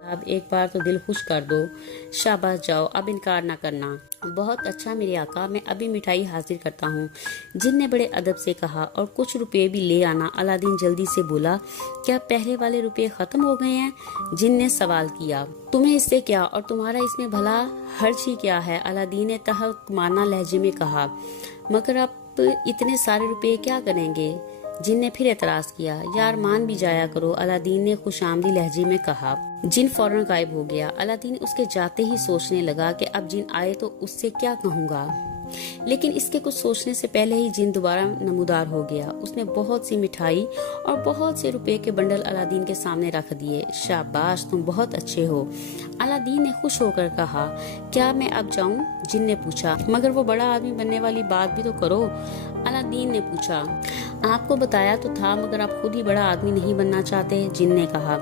अब एक बार तो दिल खुश कर दो। शाबाश, जाओ, अब इनकार ना करना। बहुत अच्छा मेरे आका, मैं अभी मिठाई हाजिर करता हूँ, जिन ने बड़े अदब से कहा, और कुछ रुपए भी ले आना। अलादीन जल्दी से बोला, क्या पहले वाले रुपए खत्म हो गए हैं? जिन ने सवाल किया। तुम्हें इससे क्या, और तुम्हारा इसमें भला हर्ज ही क्या है? अलादीन ने तहमाना लहजे में कहा, मगर आप इतने सारे रुपए क्या करेंगे? जिन ने फिर एतराज किया, यार मान भी जाया करो। अलादीन ने खुशामदी लहजे में कहा। जिन फौरन गायब हो गया। अलादीन उसके जाते ही सोचने लगा कि अब जिन आए तो उससे क्या कहूँगा, लेकिन इसके कुछ सोचने से पहले ही जिन दोबारा नमूदार हो गया। उसने बहुत सी मिठाई और बहुत से रुपए के बंडल अलादीन के सामने रख दिए। शाबाश, तुम बहुत अच्छे हो, अलादीन ने खुश होकर कहा। क्या मैं अब जाऊं? जिन ने पूछा। मगर वो बड़ा आदमी बनने वाली बात भी तो करो, अलादीन ने पूछा। आपको बताया तो था, मगर आप खुद ही बड़ा आदमी नहीं बनना चाहते, जिन ने कहा।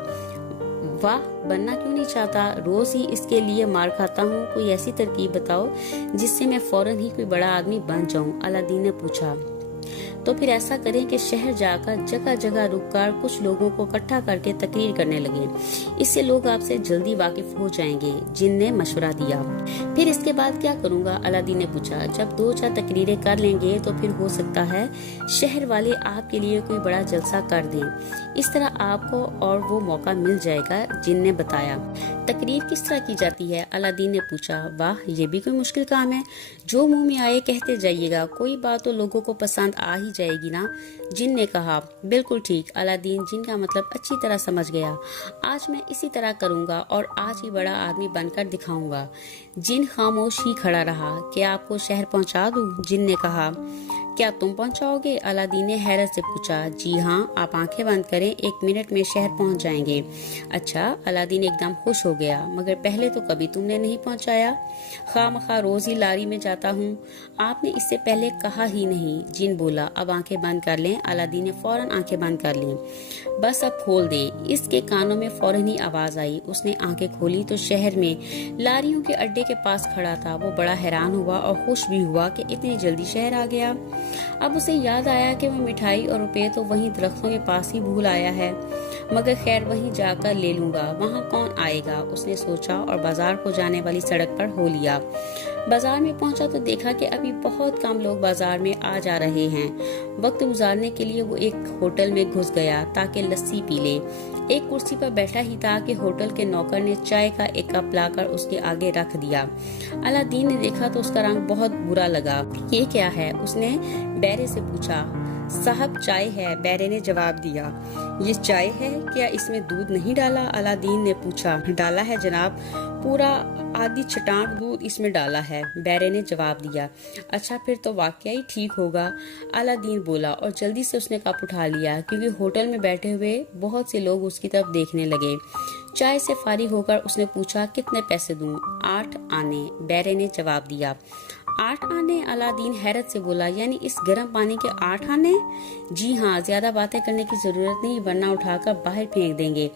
वाह, बनना क्यों नहीं चाहता? रोज ही इसके लिए मार खाता हूँ। कोई ऐसी तरकीब बताओ जिससे मैं फौरन ही कोई बड़ा आदमी बन जाऊं, अलादीन ने पूछा। तो फिर ऐसा करें कि शहर जाकर जगह जगह रुककर कुछ लोगों को इकट्ठा करके तकरीर करने लगे। इससे लोग आपसे जल्दी वाकिफ हो जाएंगे, जिन ने मशवरा दिया। फिर इसके बाद क्या करूंगा? अलादीन ने पूछा। जब 2-4 तकरीरें कर लेंगे तो फिर हो सकता है शहर वाले आपके लिए कोई बड़ा जलसा कर दें। इस तरह आपको और वो मौका मिल जाएगा, जिन ने बताया। तकरीर किस तरह की जाती है? अलादीन ने पूछा। वाह, ये भी कोई मुश्किल काम है। जो मुंह में आए कहते जाइएगा, कोई बात तो लोगों को पसंद आ ही जाएगी ना, जिन ने कहा। बिल्कुल ठीक, अलादीन जिन का मतलब अच्छी तरह समझ गया। आज मैं इसी तरह करूंगा और आज ही बड़ा आदमी बनकर दिखाऊंगा। जिन खामोश ही खड़ा रहा। क्या आपको शहर पहुंचा दूं? जिन ने कहा। क्या तुम पहुंचाओगे? अलादीन ने हैरत से पूछा। जी हाँ, आप आंखें बंद करें, 1 मिनट में शहर पहुंच जाएंगे। अच्छा, अलादीन एकदम खुश हो गया। मगर पहले तो कभी तुमने नहीं पहुंचाया। खामखा रोज ही लारी में जाता हूँ, आपने इससे पहले कहा ही नहीं, जिन बोला। अब आंखें बंद कर लें। अलादीन ने फौरन आंखें बंद कर ली। बस अब खोल दे। इसके कानों में फौरन ही आवाज आई। उसने आंखें खोली तो शहर में लारियों के अड्डे के पास खड़ा था। वो बड़ा हैरान हुआ और खुश भी हुआ कि इतनी जल्दी शहर आ गया। अब उसे याद आया कि वो मिठाई और रुपए तो वहीं दरख्तों के पास ही भूल आया है। मगर खैर, वहीं जाकर ले लूंगा, वहां कौन आएगा, उसने सोचा और बाजार को जाने वाली सड़क पर हो लिया। बाजार में पहुंचा तो देखा कि अभी बहुत कम लोग बाजार में आ जा रहे हैं। वक्त गुजारने के लिए वो एक होटल में घुस गया ताकि लस्सी पी ले। एक कुर्सी पर बैठा ही था कि होटल के नौकर ने चाय का एक कप लाकर उसके आगे रख दिया। अलादीन ने देखा तो उसका रंग बहुत बुरा लगा। ये क्या है? उसने बैरे से पूछा। साहब, चाय है, बैरे ने जवाब दिया। ये चाय है? क्या इसमें दूध नहीं डाला? अलादीन ने पूछा। डाला है जनाब, पूरा आधी चटाक दूध इसमें डाला है, बैरे ने जवाब दिया। अच्छा, फिर तो वाकई ठीक होगा, अलादीन बोला, और जल्दी से उसने कप उठा लिया, क्योंकि होटल में बैठे हुए बहुत से लोग उसकी तरफ देखने लगे। चाय से फारिग होकर उसने पूछा, कितने पैसे दूं? 8 आने, बैरे ने जवाब दिया। 8 आने? अलादीन हैरत से बोला। यानी इस गर्म पानी के 8 आने? जी हाँ, ज्यादा बातें करने की जरूरत नहीं, वरना उठाकर बाहर फेंक देंगे,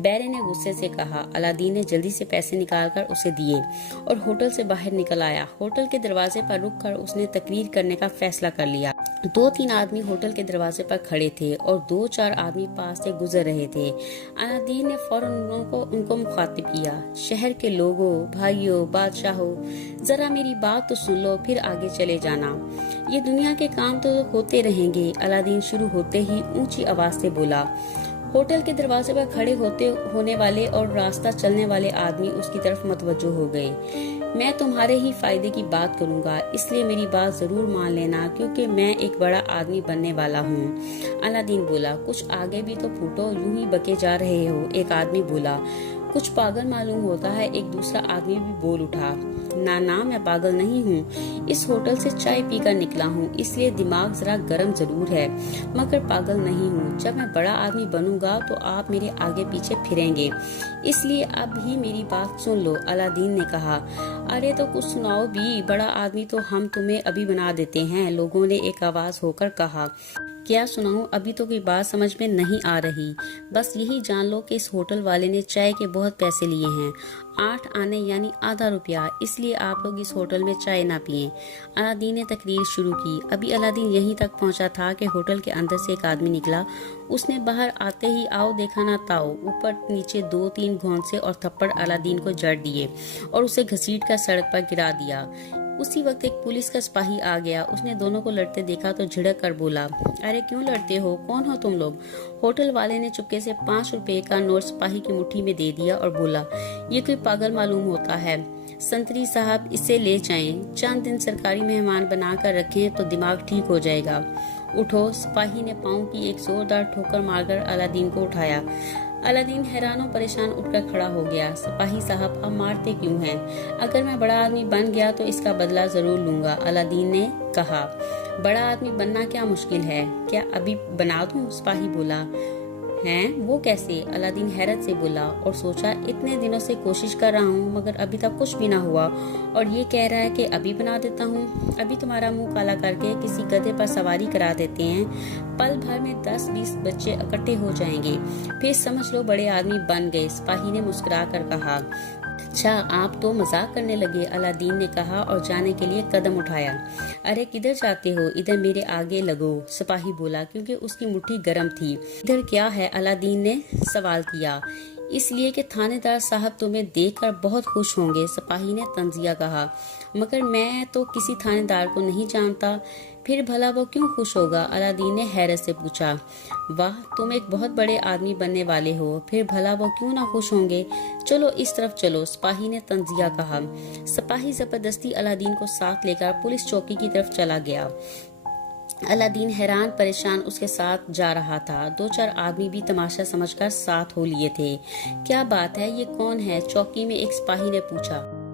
बैरे ने गुस्से से कहा। अलादीन ने जल्दी से पैसे निकालकर उसे दिए और होटल से बाहर निकल आया। होटल के दरवाजे पर रुककर उसने तकरीर करने का फैसला कर लिया। 2-3 आदमी होटल के दरवाजे पर खड़े थे और 2-4 आदमी पास से गुजर रहे थे। अलादीन ने फौरन उनको मुखातिब किया। शहर के लोगों, भाइयों, बादशाहों, जरा मेरी बात तो सुन लो, फिर आगे चले जाना। ये दुनिया के काम तो होते रहेंगे, अलादीन शुरू होते ही ऊंची आवाज से बोला। होटल के दरवाजे पर खड़े होने वाले और रास्ता चलने वाले आदमी उसकी तरफ मतवज्जो हो गए। मैं तुम्हारे ही फायदे की बात करूंगा, इसलिए मेरी बात जरूर मान लेना, क्योंकि मैं एक बड़ा आदमी बनने वाला हूँ, अलादीन बोला। कुछ आगे भी तो फूटो, यूं ही बके जा रहे हो, एक आदमी बोला। कुछ पागल मालूम होता है, एक दूसरा आदमी भी बोल उठा। ना, मैं पागल नहीं हूँ, इस होटल से चाय पीकर निकला हूँ, इसलिए दिमाग जरा गर्म जरूर है, मगर पागल नहीं हूँ। जब मैं बड़ा आदमी बनूंगा तो आप मेरे आगे पीछे फिरेंगे, इसलिए अब ही मेरी बात सुन लो, अलादीन ने कहा। अरे तो कुछ सुनाओ भी, बड़ा आदमी तो हम तुम्हें अभी बना देते हैं, लोगों ने एक आवाज होकर कहा। क्या सुनाऊं? अभी तो कोई बात समझ में नहीं आ रही, बस यही जान लो कि इस होटल वाले ने चाय के बहुत पैसे लिए हैं, 8 आने यानी आधा रुपया, इसलिए आप लोग इस होटल में चाय ना पिएं। अलादीन ने तकरीर शुरू की। अभी अलादीन यहीं तक पहुंचा था कि होटल के अंदर से एक आदमी निकला। उसने बाहर आते ही आओ देखा ना ताओ, ऊपर नीचे 2-3 घौंसे और थप्पड़ अलादीन को जड़ दिए और उसे घसीट कर सड़क पर गिरा दिया। उसी वक्त एक पुलिस का सिपाही आ गया। उसने दोनों को लड़ते देखा तो झिड़क कर बोला, अरे क्यों लड़ते हो, कौन हो तुम लोग? होटल वाले ने चुपके से 5 रुपए का नोट सिपाही की मुट्ठी में दे दिया और बोला, ये कोई पागल मालूम होता है, संतरी साहब इसे ले जाएं, चंद दिन सरकारी मेहमान बना कर रखें तो दिमाग ठीक हो जाएगा। उठो। सिपाही ने पाँव की एक जोरदार ठोकर मारकर अलादीन को उठाया। अलादीन हैरान और परेशान उठकर खड़ा हो गया। सिपाही साहब आप मारते क्यों हैं? अगर मैं बड़ा आदमी बन गया तो इसका बदला जरूर लूंगा, अलादीन ने कहा। बड़ा आदमी बनना क्या मुश्किल है, क्या अभी बना दूं? सिपाही बोला। हैं वो कैसे? अलादीन हैरत से बोला और सोचा इतने दिनों से कोशिश कर रहा हूँ मगर अभी तक कुछ भी ना हुआ और ये कह रहा है कि अभी बना देता हूँ। अभी तुम्हारा मुंह काला करके किसी गधे पर सवारी करा देते हैं, पल भर में 10-20 बच्चे इकट्ठे हो जाएंगे, फिर समझ लो बड़े आदमी बन गए। सिपाही ने मुस्कुरा कर कहा। अच्छा आप तो मजाक करने लगे, अलादीन ने कहा और जाने के लिए कदम उठाया। अरे किधर जाते हो, इधर मेरे आगे लगो, सिपाही बोला क्योंकि उसकी मुट्ठी गर्म थी। इधर क्या है, अलादीन ने सवाल किया। इसलिए कि थानेदार साहब तुम्हें देखकर बहुत खुश होंगे, सिपाही ने तंजिया कहा। मगर मैं तो किसी थानेदार को नहीं जानता, फिर भला वो क्यों खुश होगा? अलादीन ने हैरत से पूछा। वाह तुम एक बहुत बड़े आदमी बनने वाले हो, फिर भला वो क्यों ना खुश होंगे? चलो इस तरफ चलो, सिपाही ने तंजिया कहा। सिपाही जबरदस्ती अलादीन को साथ लेकर पुलिस चौकी की तरफ चला गया। अलादीन हैरान परेशान उसके साथ जा रहा था। 2-4 आदमी भी तमाशा समझकर साथ हो लिए थे। क्या बात है, ये कौन है? चौकी में एक सिपाही ने पूछा।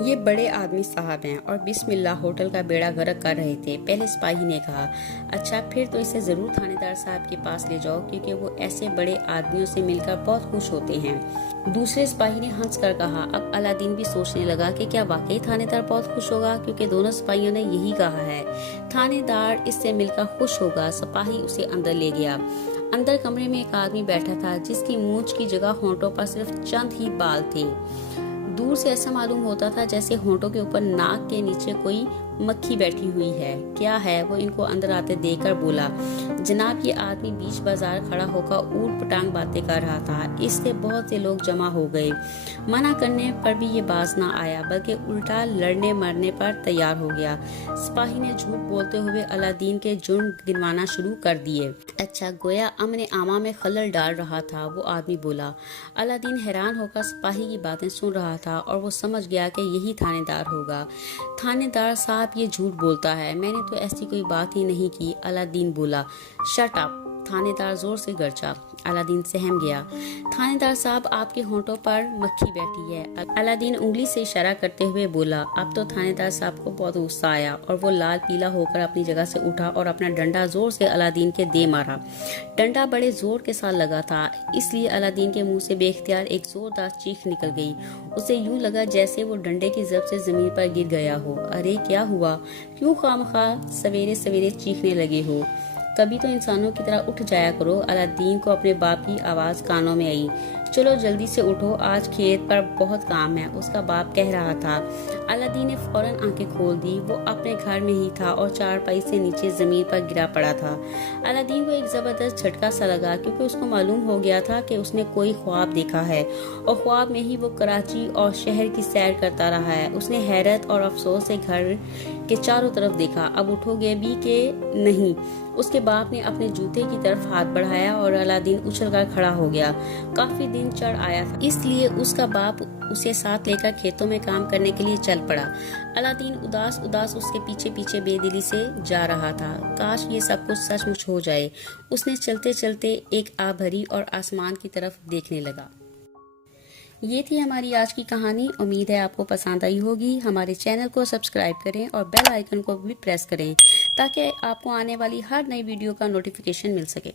ये बड़े आदमी साहब हैं और बिस्मिल्लाह होटल का बेड़ा गर्क कर रहे थे, पहले सिपाही ने कहा। अच्छा फिर तो इसे जरूर थानेदार साहब के पास ले जाओ क्योंकि वो ऐसे बड़े आदमियों से मिलकर बहुत खुश होते हैं। दूसरे सिपाही ने हंस कर कहा। अब अलादीन भी सोचने लगा कि क्या वाकई थानेदार बहुत खुश होगा, क्योंकि दोनों सिपाहियों ने यही कहा है। थानेदार इससे मिलकर खुश होगा। सिपाही उसे अंदर ले गया। अंदर कमरे में एक आदमी बैठा था जिसकी मूंछ की जगह होंठों पर सिर्फ चंद ही बाल थे। दूर से ऐसा मालूम होता था जैसे होंठों के ऊपर नाक के नीचे कोई मक्खी बैठी हुई है। क्या है? वो इनको अंदर आते देखकर बोला। जनाब ये आदमी बीच बाजार खड़ा होकर ऊट पटांग बातें कर रहा था, इससे बहुत से लोग जमा हो गए। मना करने पर भी ये बाज ना आया बल्कि उल्टा लड़ने मरने पर तैयार हो गया। सिपाही ने झूठ बोलते हुए अलादीन के जुर्म गिनवाना शुरू कर दिए। अच्छा गोया अमने आमा में खलल डाल रहा था, वो आदमी बोला। अलादीन हैरान होकर सिपाही की बातें सुन रहा था और वो समझ गया कि यही थानेदार होगा। थानेदार साहब ये झूठ बोलता है, मैंने तो ऐसी कोई बात ही नहीं की, अलादीन बोला। शट अप, थानेदार जोर से गरजा। अलादीन सहम गया। थानेदार साहब आपके होंठों पर मक्खी बैठी है, अलादीन उंगली से इशारा करते हुए बोला। अब तो थानेदार साहब को बहुत गुस्सा आया और वो लाल पीला होकर अपनी जगह से उठा और अपना डंडा जोर से अलादीन के दे मारा। डंडा बड़े जोर के साथ लगा था, इसलिए अलादीन के मुंह से बेख्तियार एक जोरदार चीख निकल गई। उसे यूं लगा जैसे वो डंडे की जब से जमीन पर गिर गया हो। अरे क्या हुआ, क्यों खामखा सवेरे सवेरे चीखने लगे हो? कभी तो इंसानों की तरह उठ जाया करो। अलादीन को अपने बाप की आवाज कानों में आई। चलो जल्दी से उठो, आज खेत पर बहुत काम है, उसका बाप कह रहा था। अलादीन ने फौरन आंखें खोल दी। वो अपने घर में ही था और चारपाई से नीचे जमीन पर गिरा पड़ा था। अलादीन को एक जबरदस्त झटका सा लगा क्योंकि उसको मालूम हो गया था कि उसने कोई ख्वाब देखा है और ख्वाब में ही वो कराची और शहर की सैर करता रहा है। उसने हैरत और अफसोस से घर के चारों तरफ देखा। अब उठोगे भी कि नहीं? उसके बाप ने अपने जूते की तरफ हाथ बढ़ाया और अलादीन उछलकर खड़ा हो गया। काफी दिन चढ़ आया था, इसलिए उसका बाप उसे साथ लेकर खेतों में काम करने के लिए चल पड़ा। अलादीन उदास उदास उसके पीछे पीछे बेदिली से जा रहा था। काश ये सब कुछ सचमुच हो जाए। उसने चलते चलते एक आभरी और आसमान की तरफ देखने लगा। ये थी हमारी आज की कहानी। उम्मीद है आपको पसंद आई होगी। हमारे चैनल को सब्सक्राइब करें और बेल आइकन को भी प्रेस करें ताकि आपको आने वाली हर नई वीडियो का नोटिफिकेशन मिल सके।